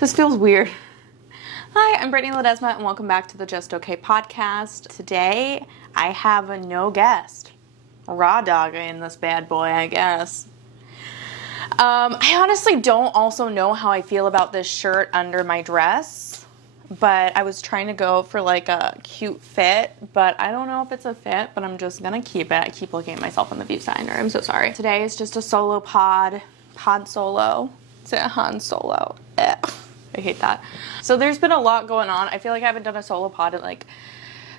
This feels weird. Hi, I'm Brittany Ledesma and welcome back to the Just Okay podcast. Today, I have a no guest. A raw dog in this bad boy, I guess. I honestly don't also know how I feel about this shirt under my dress, but I was trying to go for like a cute fit, but I don't know if it's a fit, but I'm just gonna keep it. I keep looking at myself in the viewfinder. I'm so sorry. Today is just a solo pod solo. It's a Han Solo. Ugh. I hate that. So there's been a lot going on. I feel like I haven't done a solo pod in like,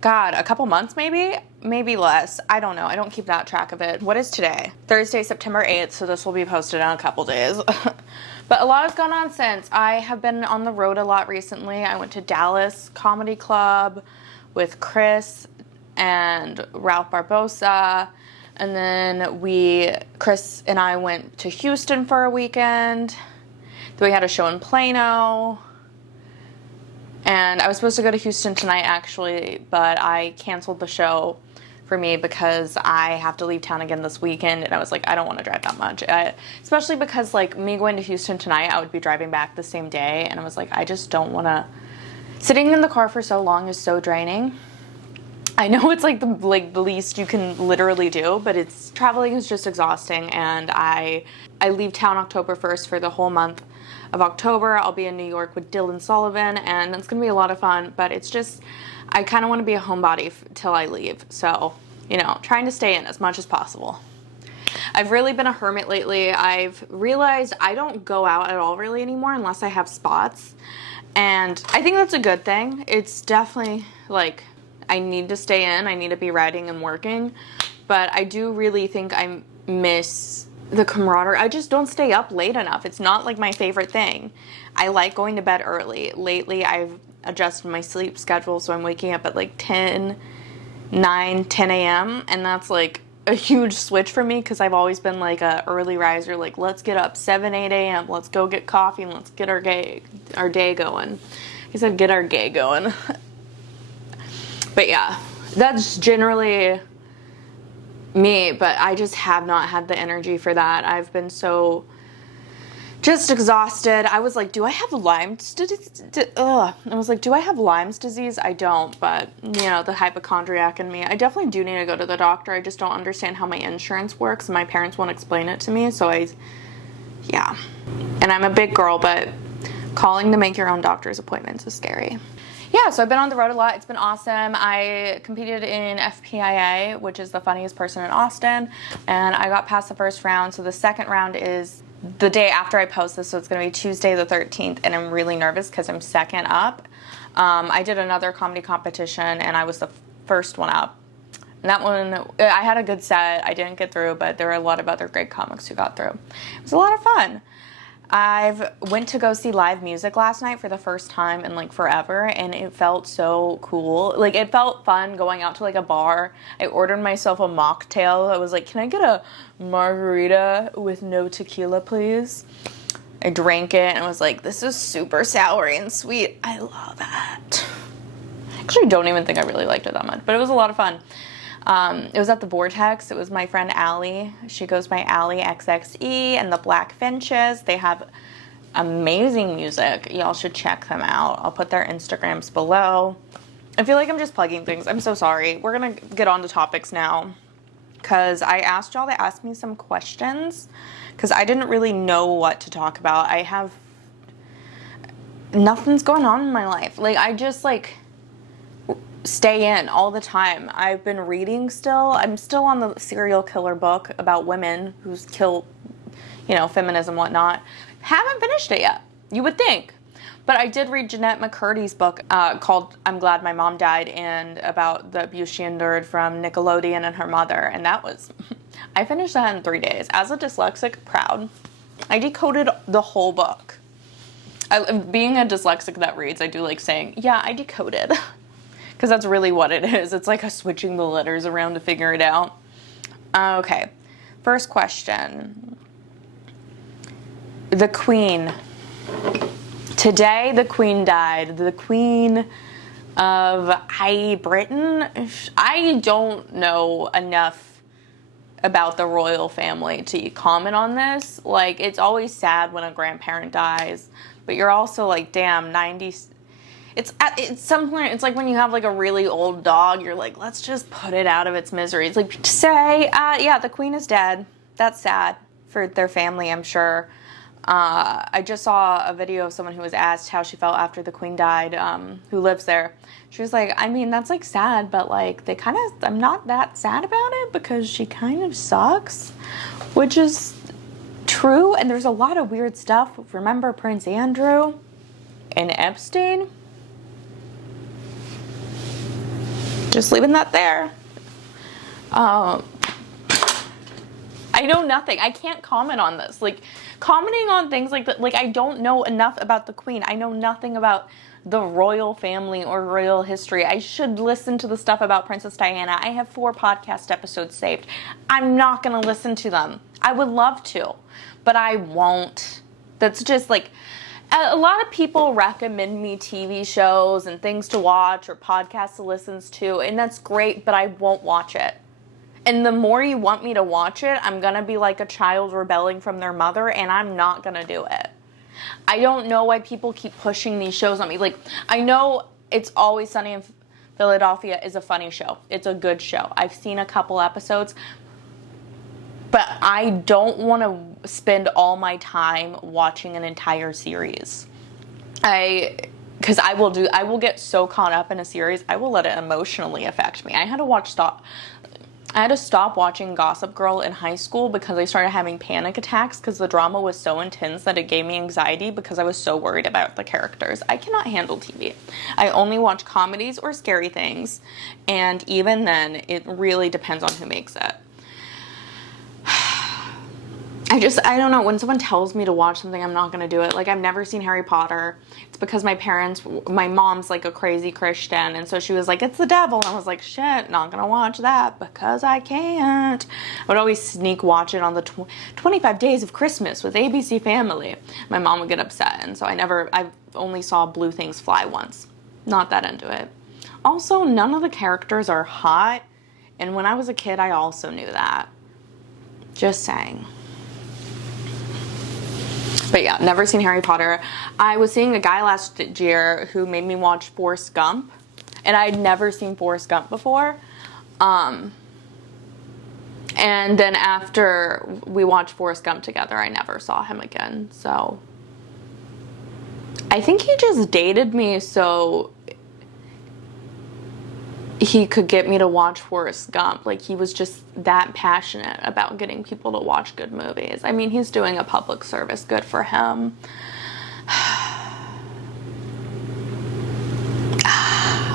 God, a couple months maybe less. I don't know. I don't keep that track of it. What is today? Thursday, September 8th, so this will be posted in a couple days. But a lot has gone on since. I have been on the road a lot recently. I went to Dallas Comedy Club with Chris and Ralph Barbosa. And then Chris and I went to Houston for a weekend. Then we had a show in Plano. And I was supposed to go to Houston tonight, actually, but I canceled the show for me because I have to leave town again this weekend. And I was like, I don't want to drive that much. Especially because, like, me going to Houston tonight, I would be driving back the same day. And I was like, I just don't want to. Sitting in the car for so long is so draining. I know it's like the least you can literally do, but traveling is just exhausting. And I leave town October 1st for the whole month of October. I'll be in New York with Dylan Sullivan, and it's gonna be a lot of fun, but it's just, I kind of want to be a homebody till I leave. So, trying to stay in as much as possible. I've really been a hermit lately. I've realized I don't go out at all really anymore unless I have spots. And I think that's a good thing. It's definitely like, I need to stay in. I need to be writing and working. But I do really think I miss the camaraderie. I just don't stay up late enough. It's not like my favorite thing. I like going to bed early. Lately, I've adjusted my sleep schedule, so I'm waking up at like 10 a.m. And that's like a huge switch for me because I've always been like a early riser. Like, let's get up 7, 8 a.m. Let's go get coffee and let's get our day going. He said, get our gay going. But yeah, that's generally me, but I just have not had the energy for that. I've been so just exhausted. I was like, do I have Lyme's disease? I was like, do I have Lyme's disease? I don't, but the hypochondriac in me. I definitely do need to go to the doctor. I just don't understand how my insurance works, and my parents won't explain it to me, yeah. And I'm a big girl, but calling to make your own doctor's appointments is scary. Yeah, so I've been on the road a lot. It's been awesome. I competed in FPIA, which is the funniest person in Austin, and I got past the first round. So the second round is the day after I post this, so it's going to be Tuesday the 13th, and I'm really nervous because I'm second up. I did another comedy competition, and I was the first one up. And that one, I had a good set. I didn't get through, but there were a lot of other great comics who got through. It was a lot of fun. I went to go see live music last night for the first time in like forever, and it felt so cool. Like, it felt fun going out to like a bar. I ordered myself a mocktail. I was like, can I get a margarita with no tequila, please? I drank it and was like, this is super sour and sweet. I love it. I actually don't even think I really liked it that much, but it was a lot of fun. It was at the Vortex. It was my friend Allie. She goes by Allie XXE and the Black Finches. They have amazing music. Y'all should check them out. I'll put their Instagrams below. I feel like I'm just plugging things. I'm so sorry. We're going to get on to topics now because I asked y'all to ask me some questions because I didn't really know what to talk about. Nothing's going on in my life. Like, I just stay in all the time. I've been reading still. I'm still on the serial killer book about women who's killed, feminism, whatnot. Haven't finished it yet. You would think. But I did read Jeanette McCurdy's book called I'm Glad My Mom Died, and about the abuse she endured from Nickelodeon and her mother. And that was, I finished that in 3 days. As a dyslexic, proud. I decoded the whole book. Being a dyslexic that reads, I do like saying, yeah, I decoded. Because that's really what it is. It's like switching the letters around to figure it out. Okay. First question. The Queen. Today, the Queen died. The Queen of Britain. I don't know enough about the royal family to comment on this. Like, it's always sad when a grandparent dies, but you're also like, damn, 90. It's at some point, it's like when you have like a really old dog, you're like, let's just put it out of its misery. It's like to say, yeah, the queen is dead. That's sad for their family, I'm sure. I just saw a video of someone who was asked how she felt after the queen died, who lives there. She was like, I mean, that's like sad, but like I'm not that sad about it because she kind of sucks, which is true. And there's a lot of weird stuff. Remember Prince Andrew and Epstein? Just leaving that there. I know nothing. I can't comment on this. Like, commenting on things like that, like, I don't know enough about the queen. I know nothing about the royal family or royal history. I should listen to the stuff about Princess Diana. I have 4 podcast episodes saved. I'm not going to listen to them. I would love to, but I won't. That's just like, a lot of people recommend me TV shows and things to watch or podcasts to listen to, and that's great, but I won't watch it. And the more you want me to watch it, I'm going to be like a child rebelling from their mother, and I'm not going to do it. I don't know why people keep pushing these shows on me. Like, I know It's Always Sunny in Philadelphia is a funny show. It's a good show. I've seen a couple episodes, but I don't want to spend all my time watching an entire series. Because I will get so caught up in a series, I will let it emotionally affect me. I had to stop watching Gossip Girl in high school because I started having panic attacks because the drama was so intense that it gave me anxiety because I was so worried about the characters. I cannot handle TV. I only watch comedies or scary things, and even then, it really depends on who makes it. I don't know, when someone tells me to watch something, I'm not going to do it. Like, I've never seen Harry Potter. It's because my mom's like a crazy Christian, and so she was like, it's the devil, and I was like, shit, not going to watch that because I can't. I would always sneak watch it on the 25 Days of Christmas with ABC Family. My mom would get upset, and so I only saw Blue Things Fly once. Not that into it. Also, none of the characters are hot, and when I was a kid, I also knew that. Just saying. But yeah, never seen Harry Potter. I was seeing a guy last year who made me watch Forrest Gump, and I'd never seen Forrest Gump before. And then after we watched Forrest Gump together, I never saw him again. So I think he just dated me so he could get me to watch Forrest Gump. Like, he was just that passionate about getting people to watch good movies. I mean, he's doing a public service. Good for him.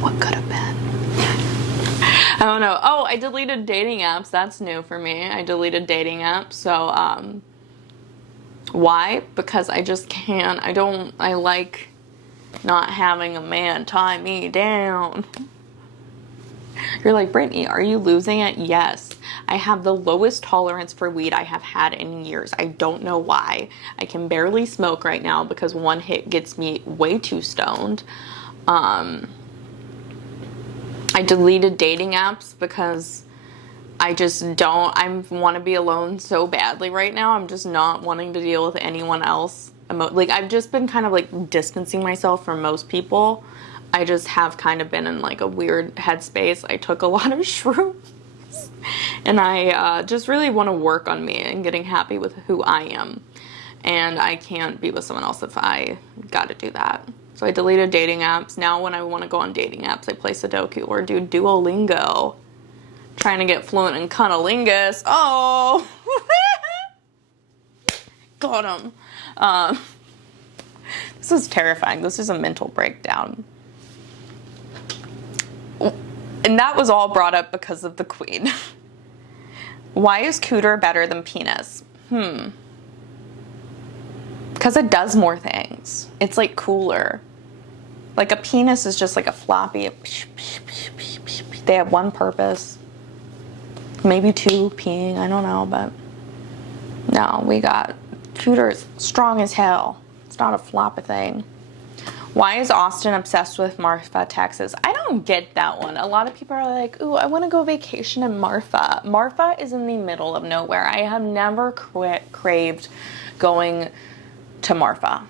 What could have been? I don't know. Oh, I deleted dating apps. That's new for me. I deleted dating apps. So, why? Because I just can't. I like not having a man tie me down. You're like, Brittany, are you losing it? Yes. I have the lowest tolerance for weed I have had in years. I don't know why. I can barely smoke right now because one hit gets me way too stoned. I deleted dating apps because I just don't. I want to be alone so badly right now. I'm just not wanting to deal with anyone else. Like, I've just been kind of like distancing myself from most people. I just have kind of been in like a weird headspace. I took a lot of shrooms, and I just really want to work on me and getting happy with who I am. And I can't be with someone else if I got to do that. So I deleted dating apps. Now when I want to go on dating apps, I play Sudoku or do Duolingo. Trying to get fluent in cunnilingus. Oh! Got him. This is terrifying. This is a mental breakdown. And that was all brought up because of the queen. Why is cooter better than penis? Because it does more things. It's like cooler. Like a penis is just like a floppy. They have one purpose. Maybe 2, peeing, I don't know, but no, we got cooter's strong as hell. It's not a floppy thing. Why is Austin obsessed with Marfa, Texas? I don't get that one. A lot of people are like, ooh, I want to go vacation in Marfa. Marfa is in the middle of nowhere. I have never craved going to Marfa.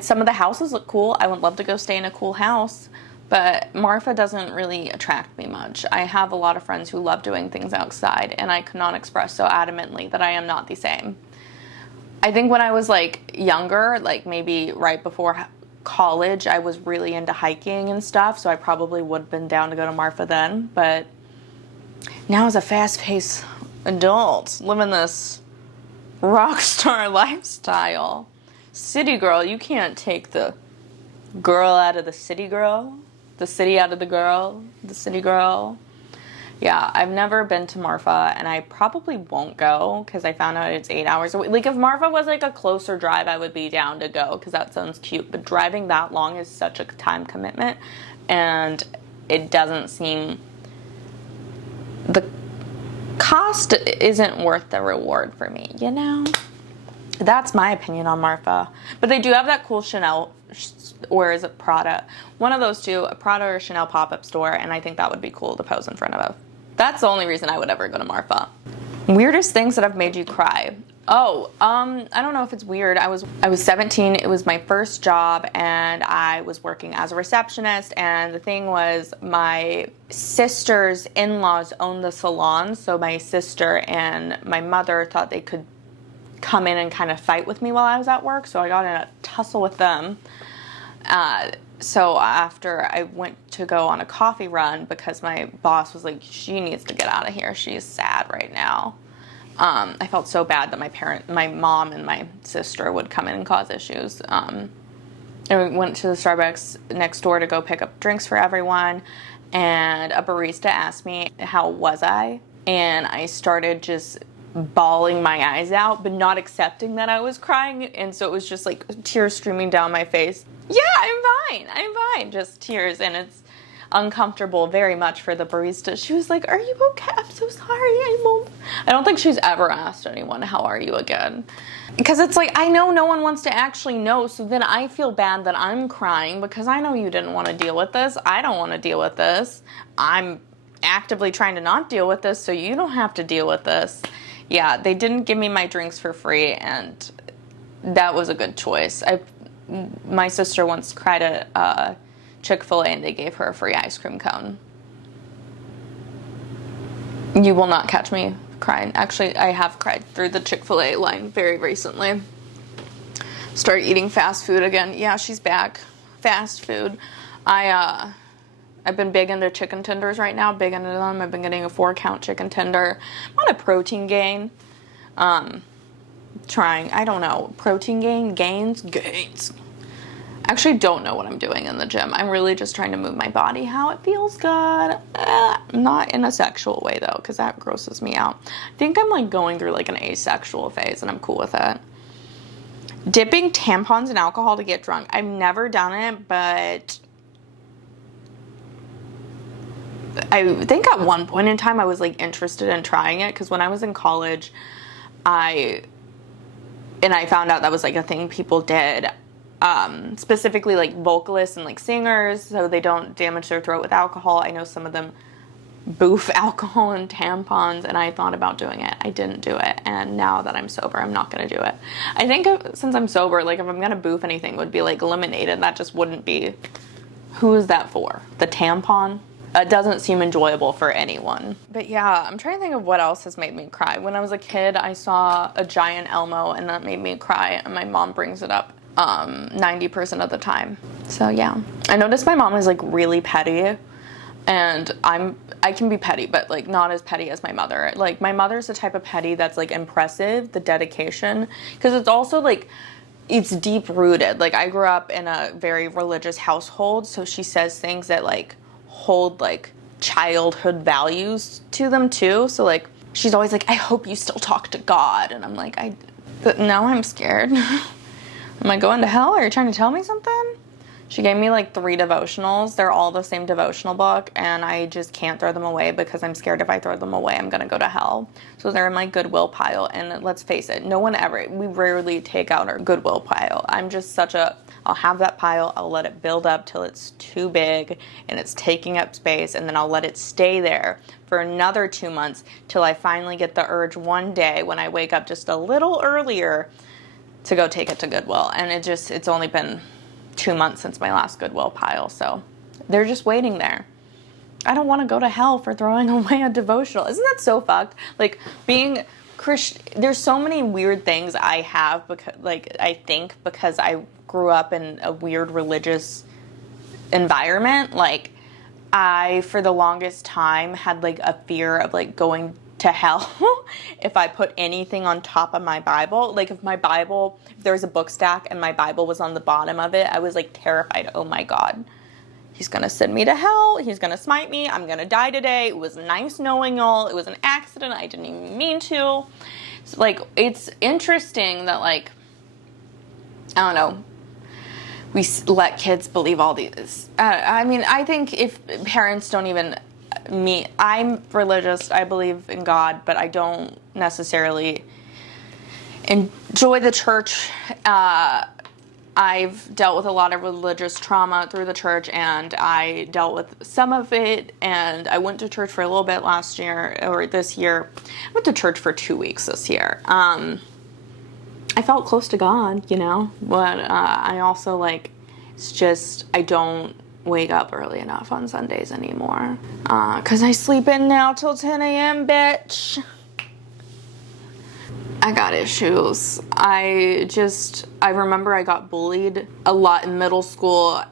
Some of the houses look cool. I would love to go stay in a cool house, but Marfa doesn't really attract me much. I have a lot of friends who love doing things outside, and I cannot express so adamantly that I am not the same. I think when I was like younger, like maybe right before college, I was really into hiking and stuff, so I probably would have been down to go to Marfa then, but now as a fast-paced adult living this rock star lifestyle, city girl, you can't take the girl out of the city girl, the city out of the girl, the city girl. Yeah, I've never been to Marfa, and I probably won't go because I found out it's 8 hours away. Like, if Marfa was like a closer drive, I would be down to go because that sounds cute, but driving that long is such a time commitment, and it doesn't seem... the cost isn't worth the reward for me, you know? That's my opinion on Marfa. But they do have that cool Chanel, or is it Prada? One of those two, a Prada or Chanel pop-up store, and I think that would be cool to pose in front of. That's the only reason I would ever go to Marfa. Weirdest things that have made you cry. Oh, I don't know if it's weird. I was 17. It was my first job, and I was working as a receptionist. And the thing was, my sister's in-laws owned the salon, so my sister and my mother thought they could come in and kind of fight with me while I was at work. So I got in a tussle with them. So after I went to go on a coffee run because my boss was like, she needs to get out of here. She's sad right now. I felt so bad that my mom and my sister would come in and cause issues. And we went to the Starbucks next door to go pick up drinks for everyone. And a barista asked me, how was I? And I started just bawling my eyes out, but not accepting that I was crying. And so it was just like tears streaming down my face. Yeah, I'm fine. Just tears. And it's uncomfortable very much for the barista. She was like, are you okay? I'm so sorry. I don't think she's ever asked anyone, how are you again? Because it's like, I know no one wants to actually know, so then I feel bad that I'm crying because I know you didn't want to deal with this. I don't want to deal with this. I'm actively trying to not deal with this, so you don't have to deal with this. Yeah, they didn't give me my drinks for free, and that was a good choice. My sister once cried at Chick-fil-A, and they gave her a free ice cream cone. You will not catch me crying. Actually, I have cried through the Chick-fil-A line very recently. Started eating fast food again. Yeah, she's back. Fast food. I've been big into chicken tenders right now. Big into them. I've been getting a 4-count chicken tender. I'm on a protein gain. Trying. I don't know. Protein gains. Actually don't know what I'm doing in the gym. I'm really just trying to move my body how it feels good. Not in a sexual way though, because that grosses me out. I think I'm like going through like an asexual phase, and I'm cool with it. Dipping tampons in alcohol to get drunk. I've never done it, but I think at one point in time I was like interested in trying it, because when I was in college, I found out that was like a thing people did. Specifically like vocalists and like singers, so they don't damage their throat with alcohol. I know some of them boof alcohol and tampons, and I thought about doing it. I didn't do it, and now that I'm sober, I'm not going to do it. I think since I'm sober, like if I'm going to boof anything, it would be like eliminated. That just wouldn't be... Who is that for? The tampon? It doesn't seem enjoyable for anyone. But yeah, I'm trying to think of what else has made me cry. When I was a kid, I saw a giant Elmo, and that made me cry, and my mom brings it up 90% of the time. So yeah, I noticed my mom is like really petty, and I can be petty, but like not as petty as my mother. Like my mother's the type of petty that's like impressive, the dedication, because it's also like it's deep rooted. Like I grew up in a very religious household, so she says things that like hold like childhood values to them too. So like she's always like, I hope you still talk to God, and I'm like, but now I'm scared. Am I going to hell? Are you trying to tell me something? She gave me like 3 devotionals. They're all the same devotional book, and I just can't throw them away because I'm scared if I throw them away, I'm going to go to hell. So they're in my Goodwill pile, and let's face it, we rarely take out our Goodwill pile. I'm just I'll have that pile, I'll let it build up till it's too big and it's taking up space, and then I'll let it stay there for another 2 months till I finally get the urge one day when I wake up just a little earlier to go take it to Goodwill. And it's only been 2 months since my last Goodwill pile, so they're just waiting there. I don't want to go to hell for throwing away a devotional. Isn't that so fucked? Like, being Christian, there's so many weird things I have, because, like, I think because I grew up in a weird religious environment. Like, I, for the longest time, had, like, a fear of, like, going to hell if I put anything on top of my Bible. Like, if there was a book stack and my Bible was on the bottom of it, I was, like, terrified. Oh my God. He's going to send me to hell. He's going to smite me. I'm going to die today. It was nice knowing y'all. It was an accident. I didn't even mean to. So, like, it's interesting that, like, I don't know, we let kids believe all these. I mean, I think if parents don't even I'm religious. I believe in God, but I don't necessarily enjoy the church. I've dealt with a lot of religious trauma through the church, and I dealt with some of it, and I went to church for a little bit last year, or this year. I went to church for 2 weeks this year. I felt close to God, you know, but I also, like, it's just, I don't wake up early enough on Sundays anymore, because I sleep in now till 10 a.m., bitch. I got issues. I remember I got bullied a lot in middle school.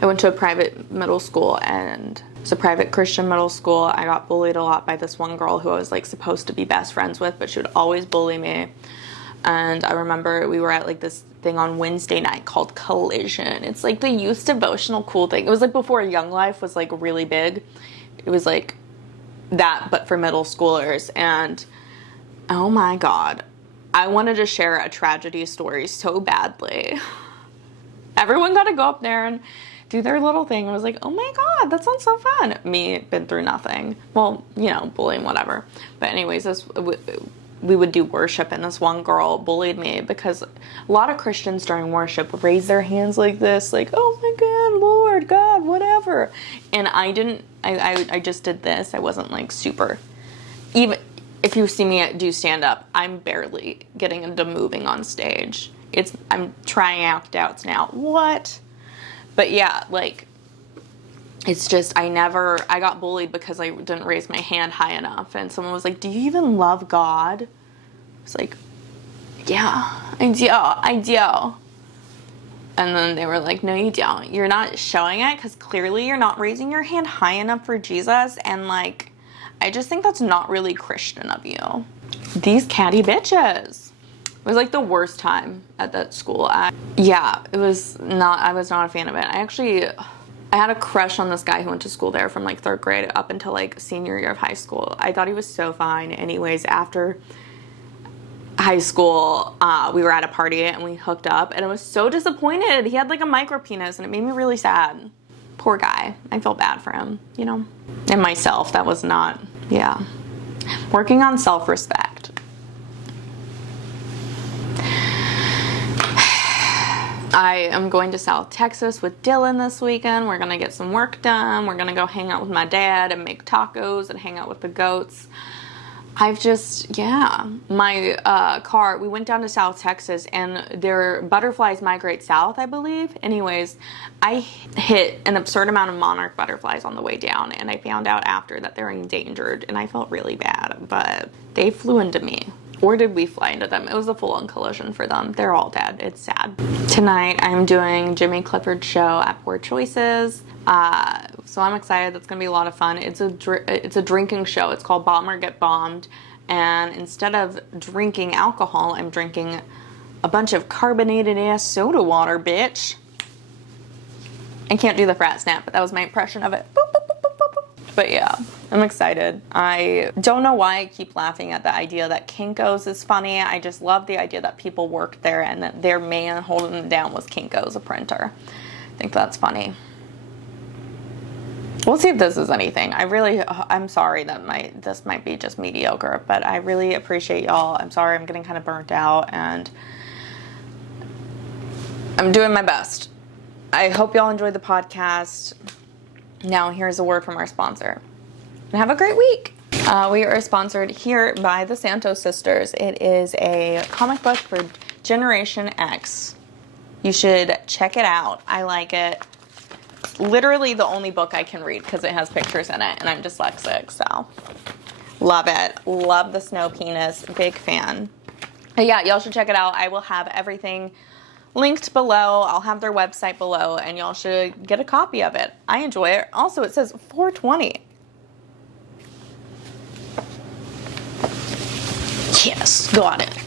I went to a private middle school, and it's a private Christian middle school. I got bullied a lot by this one girl who I was, like, supposed to be best friends with, but she would always bully me. And I remember we were at, like, this thing on Wednesday night called Collision. It's, like, the youth devotional cool thing. It was, like, before Young Life was, like, really big. It was, like, that, but for middle schoolers. And, oh my God, I wanted to share a tragedy story so badly. Everyone got to go up there and do their little thing. I was like, oh my God, that sounds so fun. Me, been through nothing. Well, you know, bullying, whatever. But anyways, we would do worship, and this one girl bullied me because a lot of Christians during worship raise their hands like this, like, oh my God, Lord, God, whatever. And I didn't, I just did this. I wasn't, like, super, even if you see me do stand up, I'm barely getting into moving on stage. I'm trying act-outs now. What? But yeah, like, it's just, I got bullied because I didn't raise my hand high enough. And someone was like, do you even love God? I was like, yeah, I do. And then they were like, no, you don't. You're not showing it because clearly you're not raising your hand high enough for Jesus. And, like, I just think that's not really Christian of you. These catty bitches. It was, like, the worst time at that school. I was not a fan of it. I had a crush on this guy who went to school there from, like, 3rd grade up until, like, senior year of high school. I thought he was so fine. Anyways, after high school, we were at a party and we hooked up, and I was so disappointed. He had, like, a micro penis, and it made me really sad. Poor guy. I felt bad for him, you know? And myself, that was not, yeah. Working on self-respect. I am going to South Texas with Dylan this weekend. We're going to get some work done. We're going to go hang out with my dad and make tacos and hang out with the goats. My car, we went down to South Texas, and their butterflies migrate south, I believe. Anyways, I hit an absurd amount of monarch butterflies on the way down, and I found out after that they're endangered, and I felt really bad, but they flew into me. Or did we fly into them? It was a full-on collision for them. They're all dead. It's sad. Tonight, I'm doing Jimmy Clifford's show at Poor Choices. So I'm excited. That's going to be a lot of fun. It's a drinking show. It's called Bomb or Get Bombed. And instead of drinking alcohol, I'm drinking a bunch of carbonated ass soda water, bitch. I can't do the frat snap, but that was my impression of it. Boop, boop, boop, boop, boop, boop. But yeah, I'm excited. I don't know why I keep laughing at the idea that Kinko's is funny. I just love the idea that people worked there and that their man holding them down was Kinko's, a printer. I think that's funny. We'll see if this is anything. I'm sorry that this might be just mediocre, but I really appreciate y'all. I'm sorry I'm getting kind of burnt out, and I'm doing my best. I hope y'all enjoyed the podcast. Now here's a word from our sponsor. And have a great week. We are sponsored here by the Santos sisters. It is a comic book for Generation X. You should check it out. I like it. It's literally the only book I can read because it has pictures in it, and I'm dyslexic, so love it. Love the snow penis. Big fan. But yeah, y'all should check it out. I will have everything linked below. I'll have their website below, and y'all should get a copy of it. I enjoy it. Also, it says $4.20. Yes, got it.